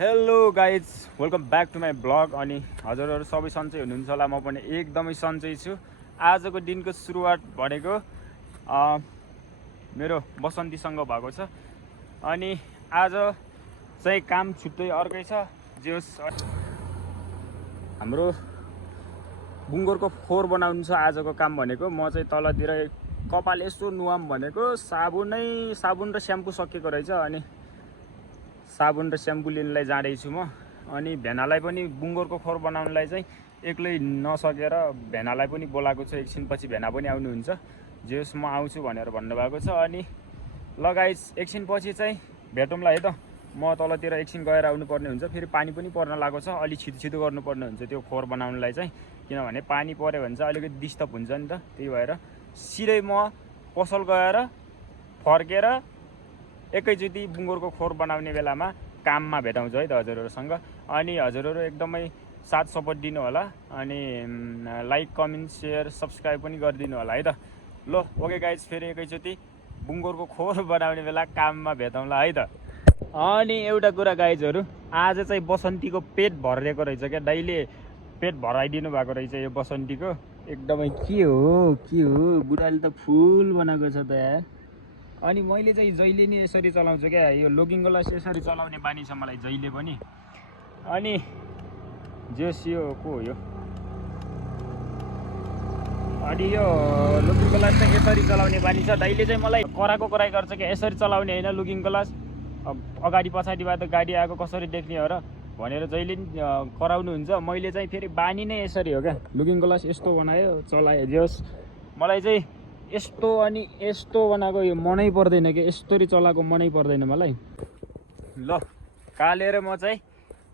Hello guys, welcome back to my blog. अनि हजुरहरू सबै सन्चै हुनुहुन्छ होला, म पनि एकदमै सन्चै छु। आजको दिनको सुरुवात भनेको मेरो बसन्तीसँग भएको छ। अनि आज चाहिँ काम छुट्टै अर्कै छ। जे होस्, हाम्रो बुङ्गुरको फोहोर बनाउनु छ आजको काम भनेको। म चाहिँ तलतिर कपाल यसो नुहाम भनेको साबुन र स्याम्पू सकिएको रहेछ। अनि साबुन र स्याम्पू लिनलाई जाँदैछु म। अनि भेनालाई पनि बुङ्गुरको फोहोर बनाउनलाई चाहिँ एक्लै नसकेर भेनालाई पनि बोलाएको छु। एकछिनपछि भेना पनि आउनुहुन्छ। जे होस्, म आउँछु भनेर भन्नुभएको छ। अनि लगाइस एकछिनपछि चाहिँ भेटौँला है त। म तलतिर एकछिन गएर आउनुपर्ने हुन्छ। फेरि पानी पनि पर्न लागेको छ। अलि छिटो गर्नुपर्ने हुन्छ त्यो फोहोर बनाउनलाई चाहिँ, किनभने पानी पऱ्यो भने चाहिँ अलिकति डिस्टर्ब हुन्छ नि त। त्यही भएर सिधै म पसल गएर फर्केर एकैचोटि बुङ्गुरको खोर बनाउने बेलामा काममा भेटाउँछु है त हजुरहरूसँग। अनि हजुरहरू एकदमै साथ सपोर्ट दिनु होला। अनि लाइक, कमेन्ट, सेयर, सब्सक्राइब पनि गरिदिनु होला है त। ल ओके गाइज, फेरि एकैचोटि बुङ्गुरको खोर बनाउने बेला काममा भेटौँला है त। अनि एउटा कुरा गाइजहरू, आज चाहिँ बसन्तीको पेट भरिएको रहेछ क्या। दाइले पेट भराइदिनु भएको रहेछ यो बसन्तीको। एकदमै के हो बुढाले त फुल बनाएको छ त यार। अनि मैले चाहिँ जहिले नि यसरी चलाउँछु क्या, यो लुकिङ ग्लास यसरी चलाउने बानी छ मलाई जहिले पनि। अनि जेस यो को हो यो, अनि यो लुकिङ ग्लास चाहिँ यसरी चलाउने बानी छ। दाइले चाहिँ मलाई कराई गर्छ क्या, यसरी चलाउने होइन लुकिङ ग्लास, अगाडि पछाडिबाट गाडी आएको कसरी देख्ने हो र भनेर जहिले नि कराउनुहुन्छ। मैले चाहिँ फेरि बानी नै यसरी हो क्या, लुकिङ ग्लास यस्तो बनायो चलायो। जेस मलाई चाहिँ यस्तो अनि यस्तो बनाएको यो मनै पर्दैन कि, यस्तरी चलाएको मनै पर्दैन मलाई। ल कालेर म चाहिँ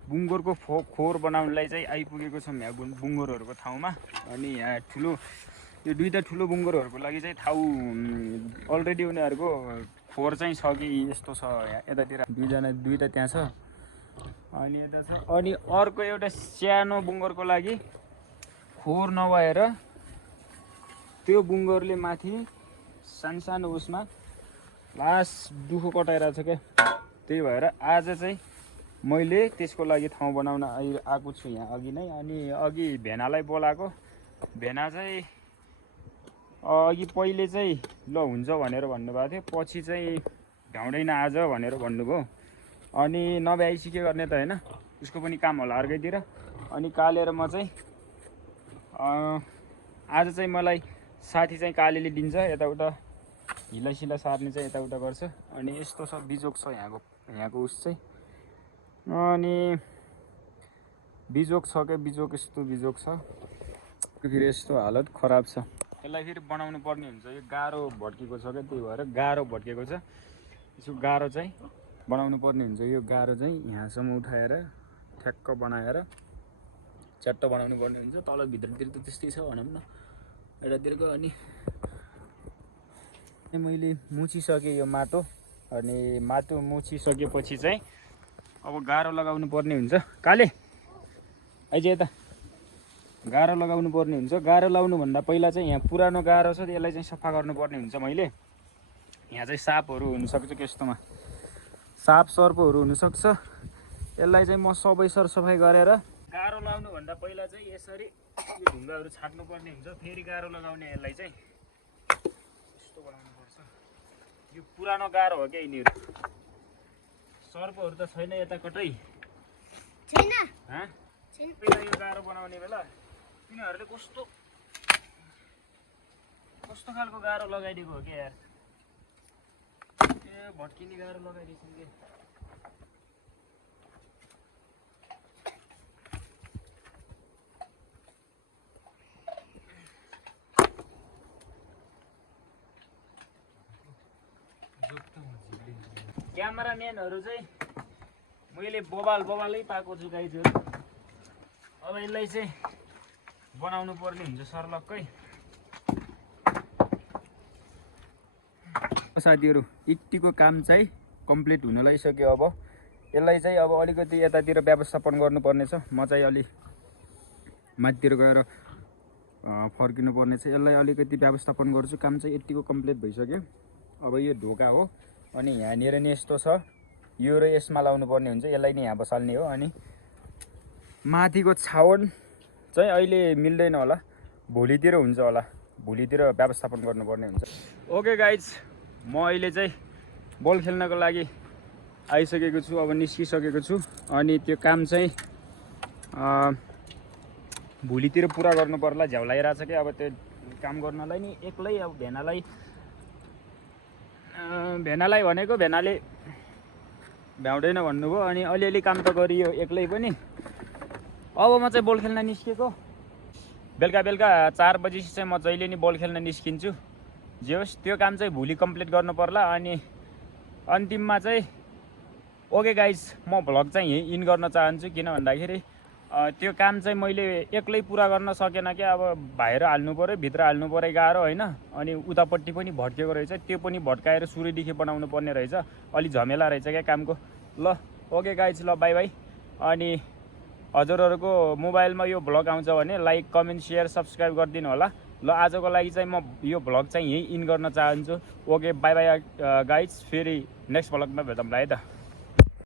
बुङ्गुरको खोर बनाउनलाई चाहिँ आइपुगेको छौँ यहाँ बुङ्गुरहरूको ठाउँमा। अनि यहाँ यो दुईवटा ठुलो बुङ्गुरहरूको लागि चाहिँ ठाउँ अलरेडी उनीहरूको खोर चाहिँ छ कि यस्तो छ। यहाँ यतातिर दुईवटा त्यहाँ छ, अनि यता छ। अनि अर्को एउटा सानो बुङ्गुरको लागि खोर नभएर त्यो बुङ्गुरले माथि सानो उसमा लास दुःख कटाइरहेको छ क्या। त्यही भएर आज चाहिँ मैले त्यसको लागि ठाउँ बनाउन आएको छु यहाँ अघि नै। अनि अघि भेनालाई बोलाएको, भेना चाहिँ अघि पहिले चाहिँ ल हुन्छ भनेर भन्नुभएको थियो, पछि चाहिँ भ्याउँदैन आज भनेर भन्नुभयो। अनि नभ्याइसी के गर्ने त होइन, उसको पनि काम होला अर्कैतिर। अनि कालेर म चाहिँ आज चाहिँ मलाई साथी चाहिँ कालेले दिन्छ, यताउता हिलासिला सार्ने चाहिँ यताउता गर्छ। अनि यस्तो छ बिजोक छ यहाँको उस चाहिँ। अनि बिजोक छ क्या, बिजोक यस्तो बिजोक छ, फेरि यस्तो हालत खराब छ। यसलाई फेरि बनाउनु पर्ने हुन्छ। यो गाह्रो भट्केको छ क्या, त्यही भएर गाह्रो भट्केको छ। यसो गाह्रो चाहिँ बनाउनु पर्ने हुन्छ। यो गाह्रो चाहिँ यहाँसम्म उठाएर ठ्याक्क बनाएर च्याट्ट बनाउनु पर्ने हुन्छ। तल भित्रतिर त त्यस्तै छ भनौँ न यतातिरको। अनि मैले मुछिसकेँ यो माटो। अनि माटो मुछिसकेपछि चाहिँ अब गाह्रो लगाउनु पर्ने हुन्छ। काले आइज यता, गाह्रो लगाउनु पर्ने हुन्छ। गाह्रो लगाउनुभन्दा पहिला चाहिँ यहाँ पुरानो गाह्रो छ, यसलाई चाहिँ सफा गर्नुपर्ने हुन्छ। मैले यहाँ चाहिँ सापहरू हुनसक्छ कि, यस्तोमा साप सर्पहरू हुनसक्छ। यसलाई चाहिँ म सबै सरसफाइ गरेर गाह्रो लगाउनुभन्दा पहिला चाहिँ यसरी यो ढुङ्गाहरू छाट्नुपर्ने हुन्छ। फेरि गाह्रो लगाउने यसलाई चाहिँ यस्तो बनाउनुपर्छ। यो पुरानो गाह्रो हो क्या यिनीहरू। सर्पहरू त छैन यता कतै छैन। यो गाह्रो बनाउने बेला तिनीहरूले कस्तो खालको गाह्रो लगाइदिएको हो क्या यार। भट्किने गाह्रो लगाइदिएको के। क्यामेराम्यानहरू चाहिँ मैले बबालै पाएको छु गाइजहरू। अब यसलाई चाहिँ बनाउनु पर्ने हुन्छ सर्लक्कै। साथीहरू यतिको काम चाहिँ कम्प्लिट हुन लागिसक्यो। अब यसलाई चाहिँ अब अलिकति यतातिर व्यवस्थापन गर्नुपर्ने छ। म चाहिँ अलि माथितिर गएर फर्किनु पर्ने छ। यसलाई अलिकति व्यवस्थापन गर्छु। काम चाहिँ यतिको कम्प्लिट भइसक्यो। अब यो ढोका हो। अनि यहाँनिर नि यस्तो छ, यो र यसमा लाउनु पर्ने हुन्छ, यसलाई नै यहाँ बसाल्ने हो। अनि माथिको छाउन चाहिँ अहिले मिल्दैन होला, भोलितिर हुन्छ होला, भोलितिर व्यवस्थापन गर्नुपर्ने हुन्छ। ओके गाइज, म अहिले चाहिँ बल खेल्नको लागि आइसकेको छु, अब निस्किसकेको छु। अनि त्यो काम चाहिँ भोलितिर पुरा गर्नु पर्ला, झ्याउ लागिरहेछ कि अब त्यो काम गर्नलाई नि एक्लै। अब भेनालाई भनेको भेनाले भ्याउँदैन भन्नुभयो, अनि अलिअलि काम त गरियो एक्लै पनि। अब म चाहिँ बल खेल्न निस्केको, बेलुका 4 बजीपछि चाहिँ म जहिले नि बल खेल्न निस्किन्छु। जे होस् त्यो काम चाहिँ भोलि कम्प्लिट गर्नु पर्ला। अनि अन्तिममा चाहिँ ओके गाइज, म भ्लग चाहिँ यहीँ इन गर्न चाहन्छु, किन भन्दाखेरि त्यो काम चाहिँ मैले एक्लै पुरा गर्न सकेन क्या। अब बाहिर हाल्नु पऱ्यो, भित्र हाल्नु पऱ्यो, गाह्रो होइन। अनि उतापट्टि पनि भट्केको रहेछ, त्यो पनि भट्काएर सुरुदेखि बनाउनु पर्ने रहेछ, अलि झमेला रहेछ क्या कामको। ल ओके गाइज, ल बाई बाई। अनि हजुरहरूको मोबाइलमा यो भ्लग आउँछ भने लाइक, कमेन्ट, सेयर, सब्सक्राइब गरिदिनु होला। ल आजको लागि चाहिँ म यो भ्लग चाहिँ यहीँ इन गर्न चाहन्छु। ओके बाई बाई गाइज, फेरि नेक्स्ट भ्लगमा भेटौँला है त।